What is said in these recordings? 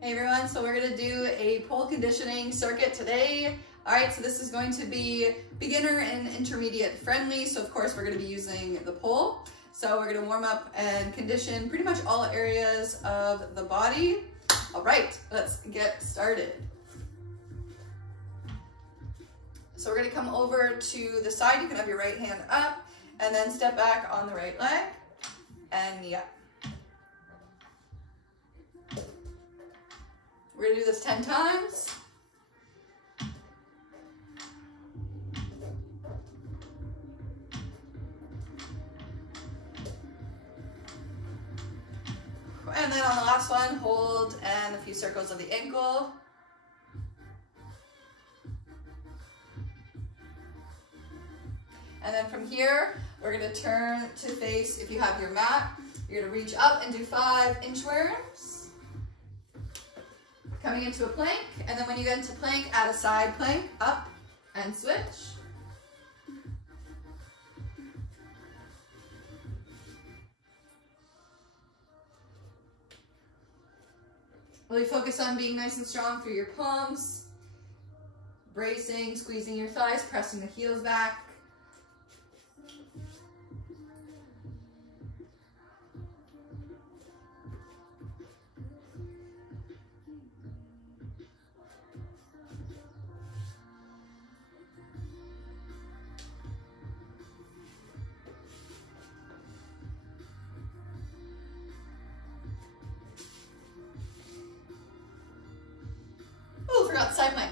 Hey everyone, so we're gonna do a pole conditioning circuit today. All right, so this is going to be beginner and intermediate friendly. So of course we're gonna be using the pole. So we're gonna warm up and condition pretty much all areas of the body. All right, let's get started. So we're gonna come over to the side. You can have your right hand up and then step back on the right leg and knee up. We're gonna do this 10 times. And then on the last one, hold and a few circles of the ankle. And then from here, we're gonna turn to face, if you have your mat, you're gonna reach up and do 5 inchworms. Coming into a plank, and then when you get into plank, add a side plank, up and switch. Really focus on being nice and strong through your palms, bracing, squeezing your thighs, pressing the heels back. Oh, forgot the side plank.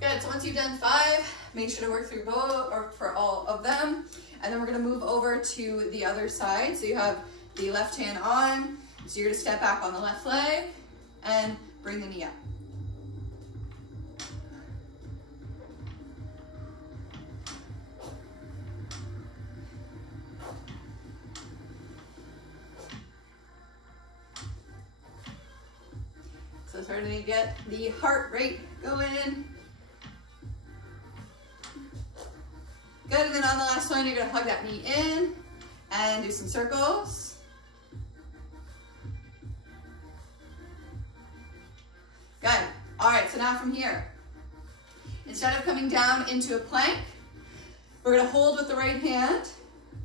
Good, so once you've done 5, make sure to work through both or for all of them. And then we're gonna move over to the other side. So you have the left hand on, so you're gonna step back on the left leg and bring the knee up. So starting to get the heart rate going. Good, and then on the last one, you're gonna hug that knee in and do some circles. Good, all right, so now from here, instead of coming down into a plank, we're gonna hold with the right hand,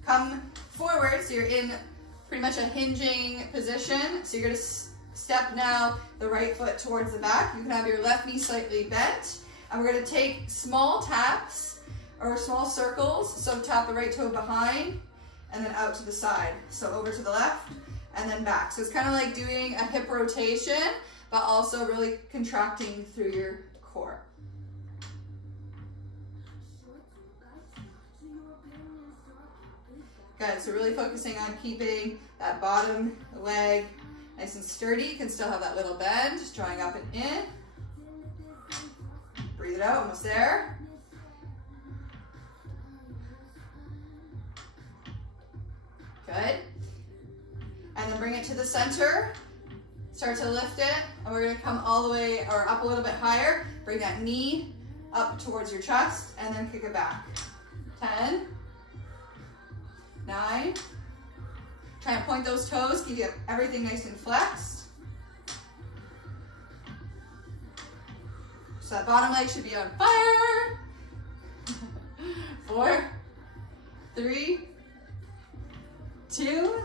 come forward, so you're in pretty much a hinging position. So you're gonna step now the right foot towards the back. You can have your left knee slightly bent. And we're gonna take small taps or small circles. So tap the right toe behind and then out to the side. So over to the left and then back. So it's kind of like doing a hip rotation, but also really contracting through your core. Good, so really focusing on keeping that bottom leg nice and sturdy. You can still have that little bend, just drawing up and in. Breathe it out, almost there. Good. And then bring it to the center. Start to lift it, and we're gonna come all the way, or up a little bit higher. Bring that knee up towards your chest, and then kick it back. 10, 9, try and point those toes, keep everything nice and flexed. So that bottom leg should be on fire. 4, 3, 2,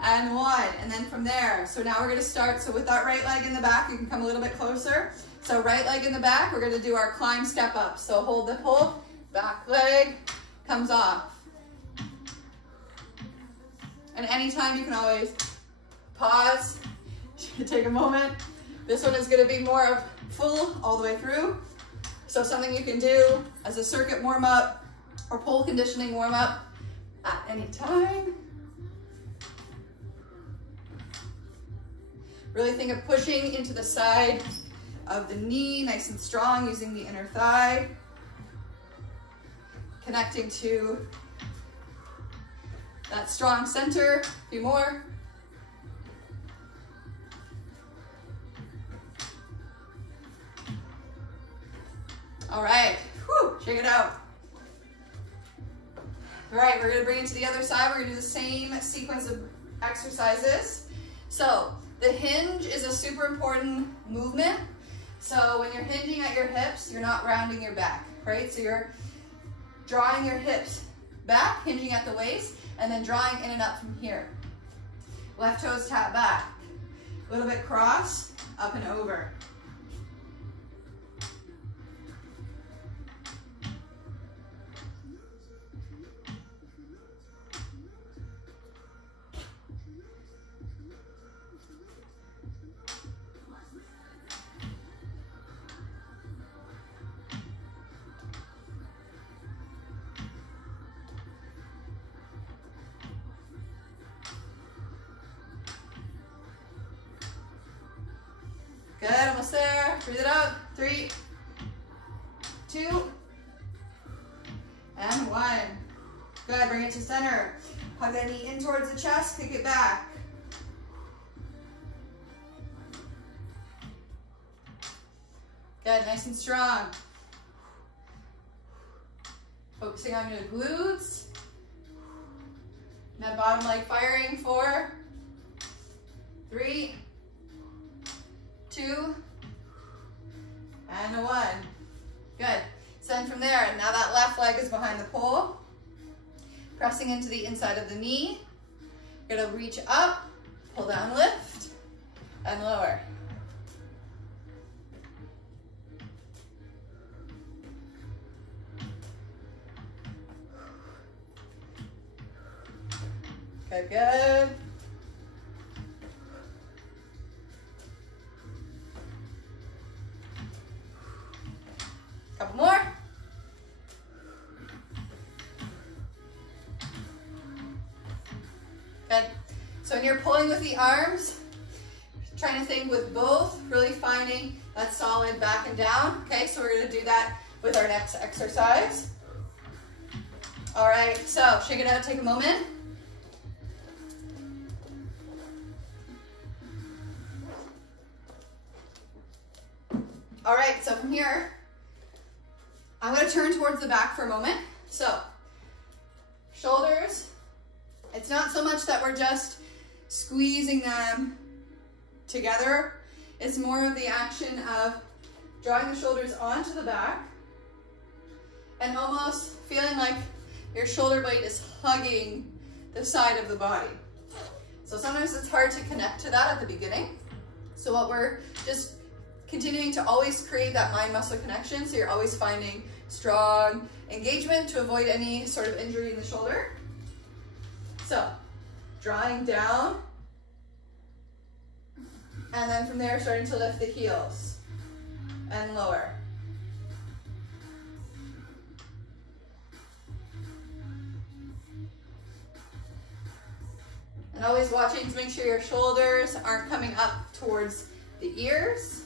and 1. And then from there, so now we're gonna start, so with that right leg in the back, you can come a little bit closer. So right leg in the back, we're gonna do our climb step up. So hold the pole, back leg comes off. And anytime you can always pause, take a moment. This one is gonna be more of full all the way through. So something you can do as a circuit warm up or pole conditioning warm up at any time. Really think of pushing into the side of the knee, nice and strong, using the inner thigh. Connecting to that strong center. A few more. All right, whew, shake it out. All right, we're gonna bring it to the other side. We're gonna do the same sequence of exercises. So the hinge is a super important movement. So when you're hinging at your hips, you're not rounding your back, right? So you're drawing your hips back, hinging at the waist, and then drawing in and up from here. Left toes tap back. A little bit cross, up and over. Good, almost there. Breathe it out. 3, 2, and 1. Good, bring it to center. Hug that knee in towards the chest, kick it back. Good, nice and strong. Focusing on your glutes. That bottom leg firing. 4, 3, 2, and 1. Good. So then from there, now that left leg is behind the pole. Pressing into the inside of the knee. You're gonna reach up, pull down, lift, and lower. Good, good. Couple more. Good. So when you're pulling with the arms, trying to think with both, really finding that solid back and down. Okay, so we're gonna do that with our next exercise. All right, so shake it out, take a moment. All right, so from here, I'm gonna turn towards the back for a moment. So, shoulders, it's not so much that we're just squeezing them together. It's more of the action of drawing the shoulders onto the back and almost feeling like your shoulder blade is hugging the side of the body. So sometimes it's hard to connect to that at the beginning. So what we're just continuing to always create that mind-muscle connection, so you're always finding strong engagement to avoid any sort of injury in the shoulder. So, drawing down, and then from there starting to lift the heels and lower. And always watching to make sure your shoulders aren't coming up towards the ears.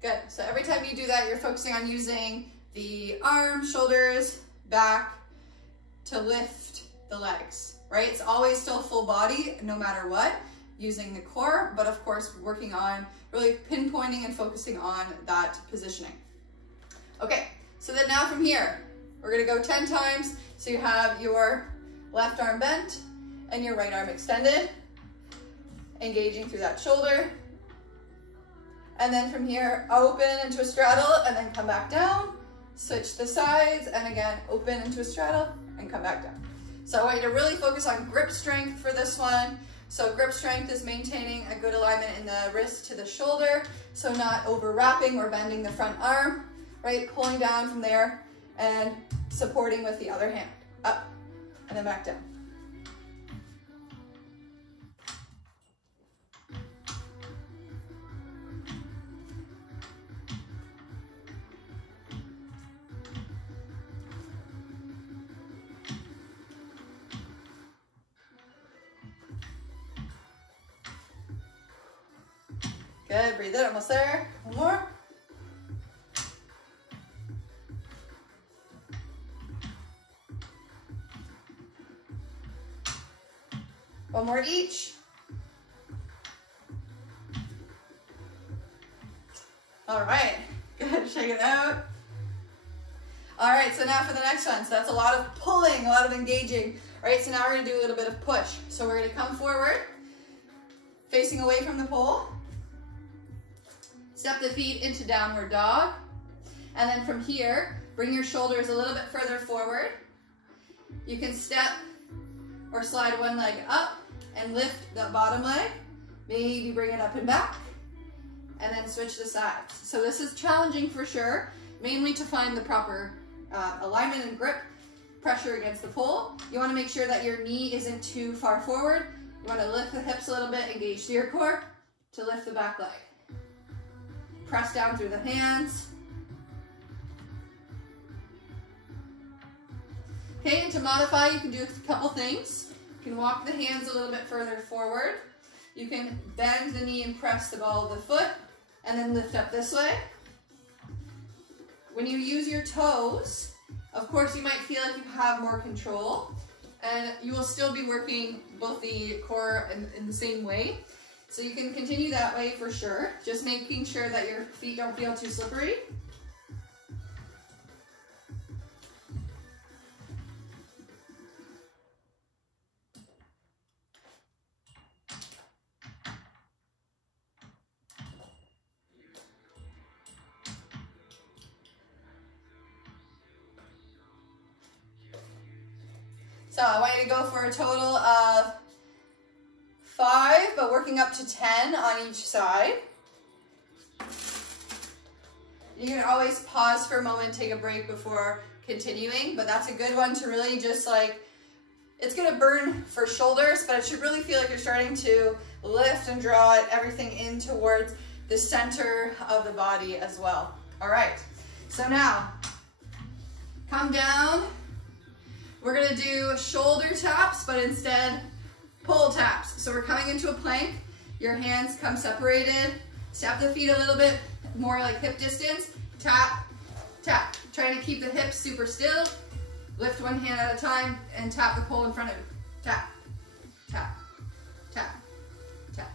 Good, so every time you do that, you're focusing on using the arms, shoulders, back to lift the legs, right? It's always still full body, no matter what, using the core, but of course, working on really pinpointing and focusing on that positioning. Okay, so then now from here, we're gonna go 10 times. So you have your left arm bent and your right arm extended, engaging through that shoulder. And then from here, open into a straddle and then come back down, switch the sides, and again, open into a straddle and come back down. So I want you to really focus on grip strength for this one. So grip strength is maintaining a good alignment in the wrist to the shoulder, so not overwrapping or bending the front arm, right? Pulling down from there and supporting with the other hand. Up and then back down. Good, breathe in, almost there. One more. One more each. All right, good, shake it out. All right, so now for the next one. So that's a lot of pulling, a lot of engaging. All right, so now we're gonna do a little bit of push. So we're gonna come forward, facing away from the pole. Step the feet into downward dog. And then from here, bring your shoulders a little bit further forward. You can step or slide one leg up and lift the bottom leg. Maybe bring it up and back. And then switch the sides. So this is challenging for sure, mainly to find the proper alignment and grip, pressure against the pole. You want to make sure that your knee isn't too far forward. You want to lift the hips a little bit, engage your core to lift the back leg. Press down through the hands. Okay, and to modify, you can do a couple things. You can walk the hands a little bit further forward. You can bend the knee and press the ball of the foot, and then lift up this way. When you use your toes, of course you might feel like you have more control, and you will still be working both the core in the same way. So you can continue that way for sure, just making sure that your feet don't feel too slippery. So I want you to go for a total of 5, but working up to 10 on each side. You can always pause for a moment, take a break before continuing, but that's a good one to really just like, it's gonna burn for shoulders, but it should really feel like you're starting to lift and draw everything in towards the center of the body as well. All right, so now come down. We're gonna do shoulder taps, but instead pull taps. So we're coming into a plank. Your hands come separated. Step the feet a little bit more like hip distance. Tap, tap. Trying to keep the hips super still. Lift one hand at a time and tap the pole in front of you. Tap, tap, tap, tap.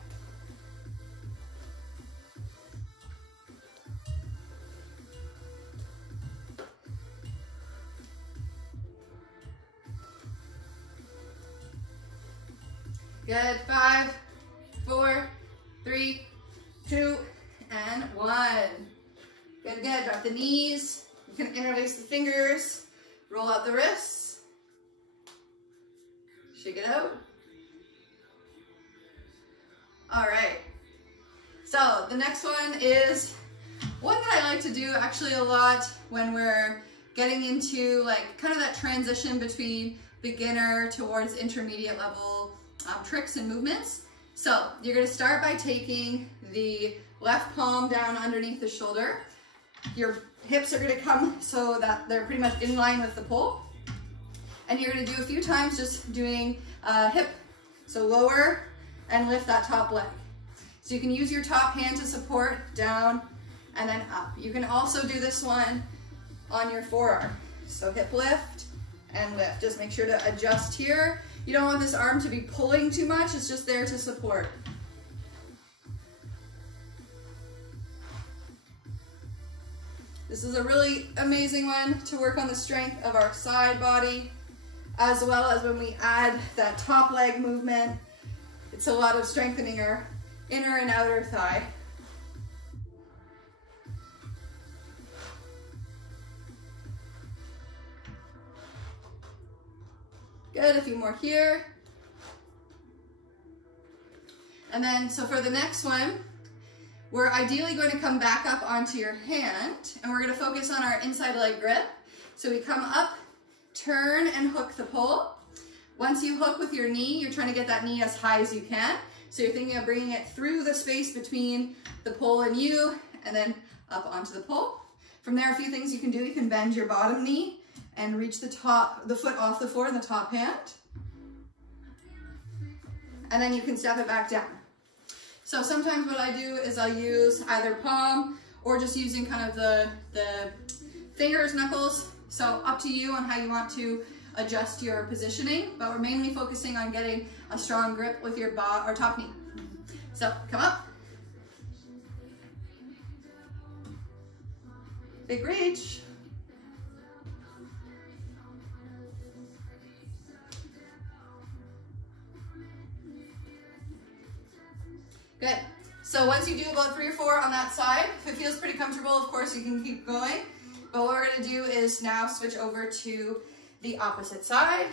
Good, 5, 4, 3, 2, and 1. Good, good, drop the knees. You can interlace the fingers, roll out the wrists. Shake it out. All right, so the next one is one that I like to do actually a lot when we're getting into like kind of that transition between beginner towards intermediate level tricks and movements. So you're gonna start by taking the left palm down underneath the shoulder. Your hips are gonna come so that they're pretty much in line with the pole. And you're gonna do a few times just doing hip, so lower and lift that top leg. So you can use your top hand to support down and then up. You can also do this one on your forearm. So hip lift and lift. Just make sure to adjust here. You don't want this arm to be pulling too much, it's just there to support. This is a really amazing one to work on the strength of our side body, as well as when we add that top leg movement. It's a lot of strengthening our inner and outer thigh. Good, a few more here. And then, so for the next one, we're ideally going to come back up onto your hand, and we're going to focus on our inside leg grip. So we come up, turn, and hook the pole. Once you hook with your knee, you're trying to get that knee as high as you can. So you're thinking of bringing it through the space between the pole and you, and then up onto the pole. From there, a few things you can do. You can bend your bottom knee and reach the foot off the floor in the top hand. And then you can step it back down. So sometimes what I do is I'll use either palm or just using kind of the fingers, knuckles. So up to you on how you want to adjust your positioning, but we're mainly focusing on getting a strong grip with your top knee. So come up. Big reach. Good. So once you do about 3 or 4 on that side, if it feels pretty comfortable, of course you can keep going. But what we're gonna do is now switch over to the opposite side.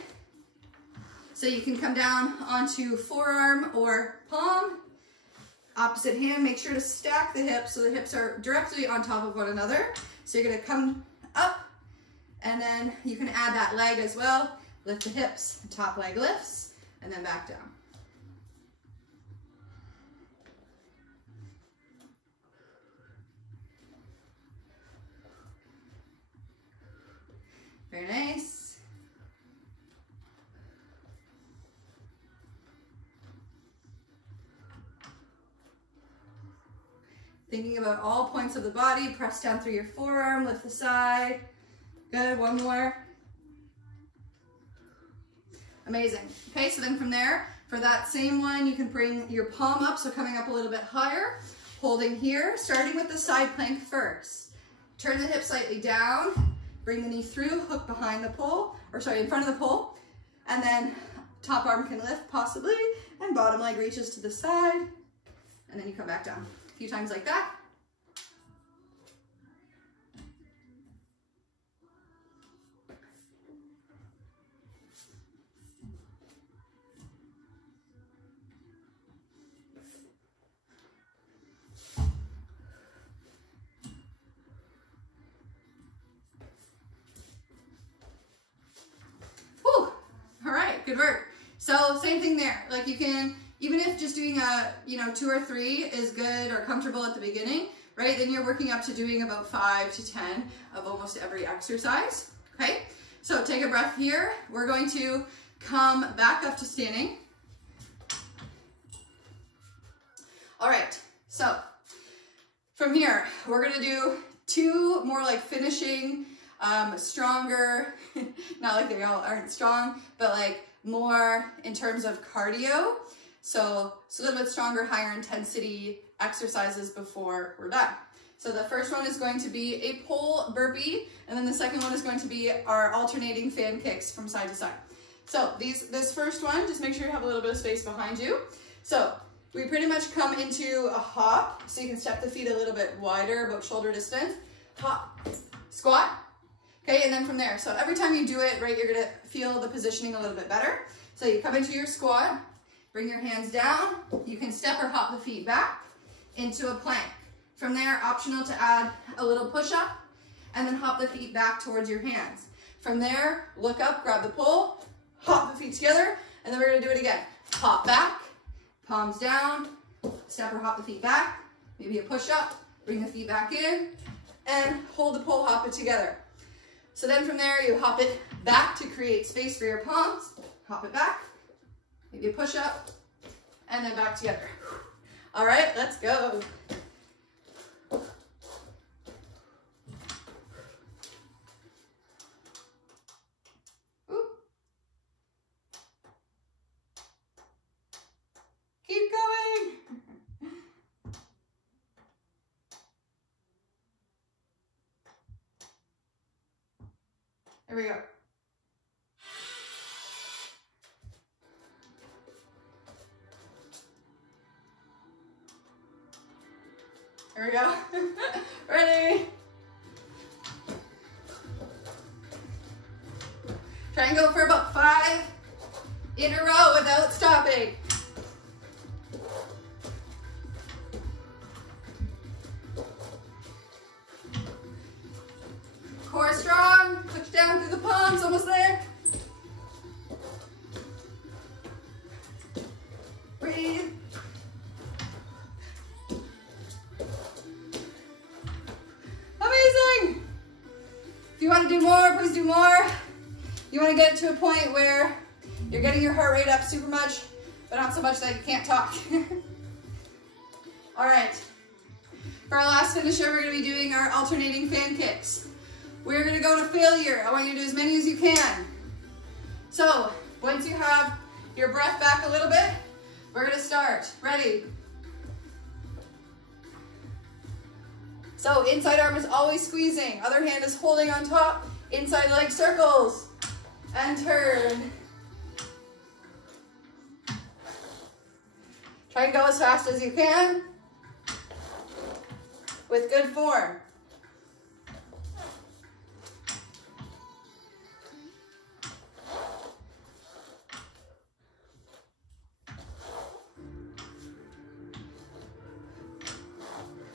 So you can come down onto forearm or palm. Opposite hand, make sure to stack the hips so the hips are directly on top of one another. So you're gonna come up and then you can add that leg as well. Lift the hips, top leg lifts, and then back down. Very nice. Thinking about all points of the body, press down through your forearm, lift the side. Good, one more. Amazing. Okay, so then from there, for that same one, you can bring your palm up, so coming up a little bit higher, holding here, starting with the side plank first. Turn the hip slightly down, bring the knee through, hook behind the pole, or sorry, in front of the pole, and then top arm can lift possibly, and bottom leg reaches to the side, and then you come back down. A few times like that. Whew. All right, good work. So same thing there, like you can, even if just doing a, 2 or 3 is good or comfortable at the beginning, right? Then you're working up to doing about 5 to 10 of almost every exercise, okay? So take a breath here. We're going to come back up to standing. All right, so from here, we're gonna do 2 more like finishing, stronger, not like they all aren't strong, but like more in terms of cardio. So it's a little bit stronger, higher intensity exercises before we're done. So the first one is going to be a pole burpee, and then the second one is going to be our alternating fan kicks from side to side. So this first one, just make sure you have a little bit of space behind you. So we pretty much come into a hop, so you can step the feet a little bit wider, about shoulder distance. Hop, squat. Okay, and then from there, so every time you do it, right, you're gonna feel the positioning a little bit better. So you come into your squat, bring your hands down. You can step or hop the feet back into a plank. From there, optional to add a little push-up, and then hop the feet back towards your hands. From there, look up, grab the pole, hop the feet together, and then we're gonna do it again. Hop back, palms down, step or hop the feet back, maybe a push-up, bring the feet back in, and hold the pole, hop it together. So then from there, you hop it back to create space for your palms, hop it back, maybe a push-up, and then back together. All right, let's go. Ooh. Keep going. There we go. There we go. Ready? Try and go for about 5 in a row without stopping. Core strong. Push down through the palms. Almost there. Breathe. Amazing. If you want to do more, please do more. You want to get to a point where you're getting your heart rate up super much, but not so much that you can't talk. All right, for our last finisher, we're gonna be doing our alternating fan kicks. We're gonna go to failure. I want you to do as many as you can. So, once you have your breath back a little bit, we're gonna start. Ready? So, inside arm is always squeezing. Other hand is holding on top. Inside leg circles. And turn. Try and go as fast as you can with good form.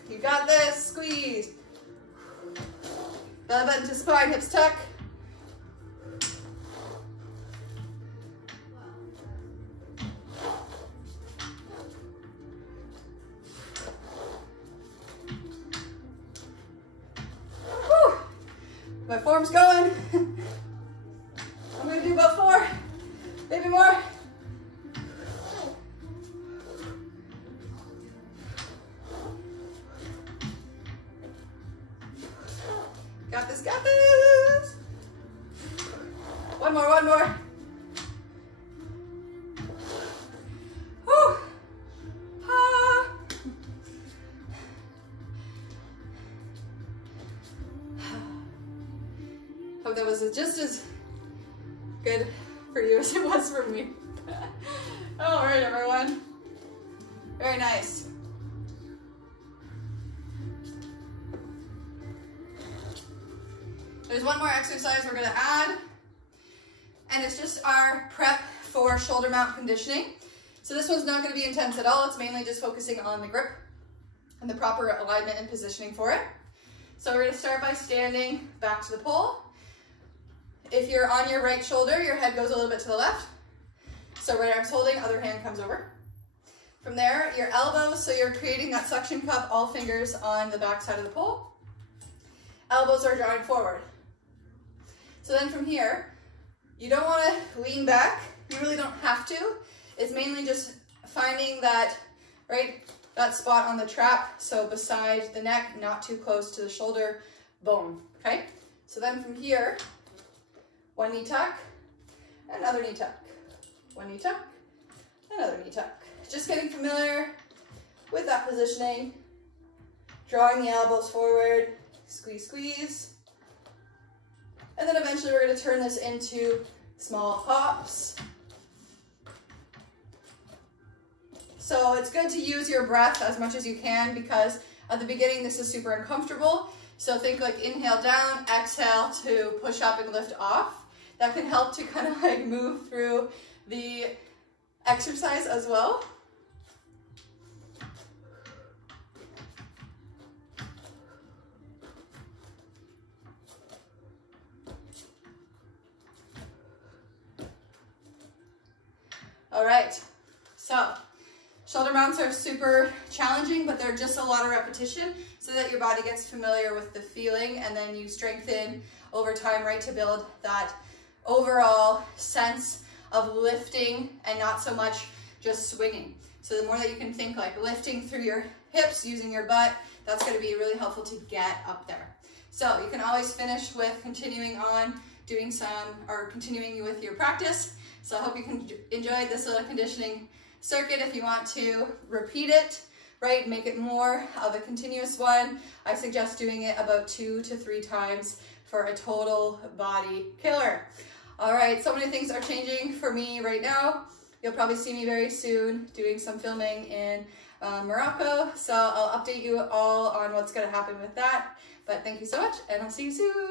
You got this, squeeze. Belly button to spine, hips tuck. Whew. My form's going. I'm gonna do about 4, maybe more. Got this, got this. One more, one more. Whew. Ah. Hope that was just as good for you as it was for me. All right, everyone. Very nice. There's one more exercise we're gonna add, and it's just our prep for shoulder mount conditioning. So this one's not gonna be intense at all. It's mainly just focusing on the grip and the proper alignment and positioning for it. So we're gonna start by standing back to the pole. If you're on your right shoulder, your head goes a little bit to the left. So right arm's holding, other hand comes over. From there, your elbows, so you're creating that suction cup, all fingers on the back side of the pole. Elbows are drawing forward. So then from here, you don't want to lean back. You really don't have to. It's mainly just finding that, right, that spot on the trap, so beside the neck, not too close to the shoulder bone, okay? So then from here, one knee tuck, another knee tuck, one knee tuck, another knee tuck. Just getting familiar with that positioning, drawing the elbows forward, squeeze, squeeze. And then eventually we're going to turn this into small hops. So it's good to use your breath as much as you can, because at the beginning this is super uncomfortable. So think like inhale down, exhale to push up and lift off. That can help to kind of like move through the exercise as well. All right, so shoulder mounts are super challenging, but they're just a lot of repetition so that your body gets familiar with the feeling, and then you strengthen over time, right, to build that overall sense of lifting and not so much just swinging. So the more that you can think like lifting through your hips, using your butt, that's going to be really helpful to get up there. So you can always finish with continuing on doing continuing with your practice. So I hope you can enjoy this little conditioning circuit. If you want to repeat it, right, make it more of a continuous one, I suggest doing it about 2 to 3 times for a total body killer. All right, so many things are changing for me right now. You'll probably see me very soon doing some filming in Morocco. So I'll update you all on what's gonna happen with that. But thank you so much, and I'll see you soon.